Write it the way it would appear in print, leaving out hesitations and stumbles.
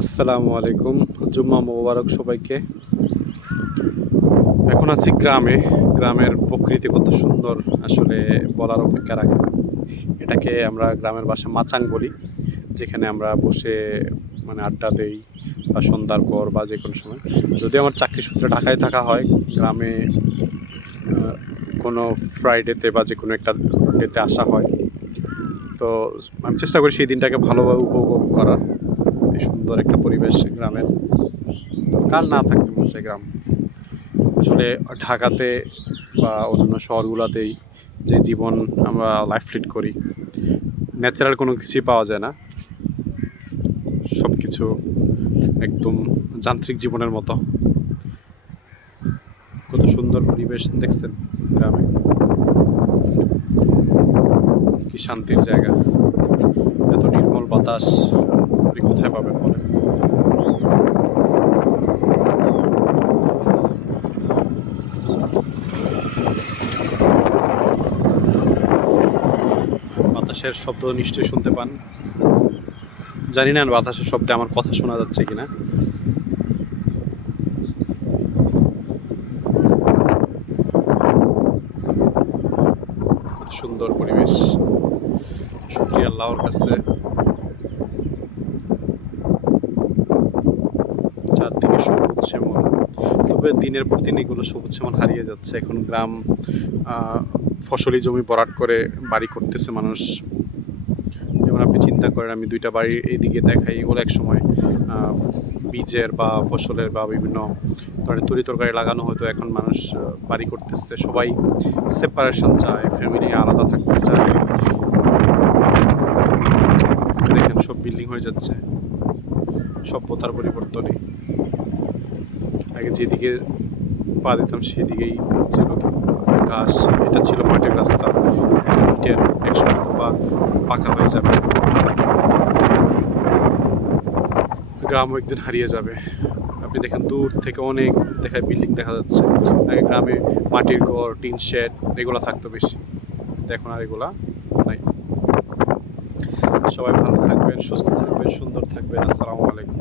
আসসালামু আলাইকুম। জুম্মা মোবারক সবাইকে। এখন আছি গ্রামে। গ্রামের প্রকৃতি কত সুন্দর, আসলে বলার অপেক্ষা রাখে না। এটাকে আমরা গ্রামের ভাষায় মাচাং বলি, যেখানে আমরা বসে আড্ডা দেই বা সন্ধ্যার পর বা যে কোনো সময়। যদি আমার চাকরি সূত্রে ঢাকায় থাকা হয়, গ্রামে কোনো ফ্রাইডেতে বা যে কোনো একটা ডেতে আসা হয়, তো আমি চেষ্টা করি সেই দিনটাকে ভালোভাবে উপভোগ করার। এই সুন্দর একটা পরিবেশ গ্রামের, কার না থাকতে মন চায় গ্রাম। আসলে ঢাকাতে বা অন্যান্য শহরগুলোতেই যে জীবন আমরা লাইফ লিড করি, ন্যাচারাল কোনো কিছুই পাওয়া যায় না। সব কিছু একদম যান্ত্রিক জীবনের মতো। কত সুন্দর পরিবেশ দেখছেন গ্রামে, কি শান্তির জায়গা। এত নির্মল বাতাস আপনি কোথায় পাবেন বলেন? বাতাসের শব্দ নিশ্চয়ই শুনতে পান। জানি না বাতাসের শব্দে আমার কথা শোনা যাচ্ছে কিনা। কত সুন্দর পরিবেশ, শুকরিয়া আল্লাহর কাছে। চারদিকে সবুজ শ্যামল, তবে দিনের পর দিন এগুলো সবুজ শ্যামল হারিয়ে যাচ্ছে। এখন গ্রাম ফসলি জমি ভরাট করে বাড়ি করতেছে মানুষ। যেমন আপনি চিন্তা করেন, আমি দুইটা বাড়ি এইদিকে দেখাই, এগুলো এক সময় বীজের বা ফসলের বা বিভিন্ন ধরনের তরি তরকারি লাগানো হতো। এখন মানুষ বাড়ি করতেছে, সবাই সেপারেশন চায়, ফ্যামিলি আলাদা থাকতে চায়। দেখেন সব বিল্ডিং হয়ে যাচ্ছে সভ্যতার পরিবর্তনে। আগে যেদিকে পা দিতাম সেদিকেই ছিল কি ঘাস, এটা ছিল মাটির রাস্তা, ইটের একসময় বা পাকা হয়ে যাবে। গ্রামও একদিন হারিয়ে যাবে। আপনি দেখেন দূর থেকে অনেক দেখায় বিল্ডিং দেখা যাচ্ছে। আগে গ্রামে মাটির ঘর, টিন শেড এগুলো থাকতো বেশি, এখন আর এগুলা নাই। সবাই ভালো থাকবেন, সুস্থ থাকবেন, সুন্দর থাকবেন। আসসালামু আলাইকুম।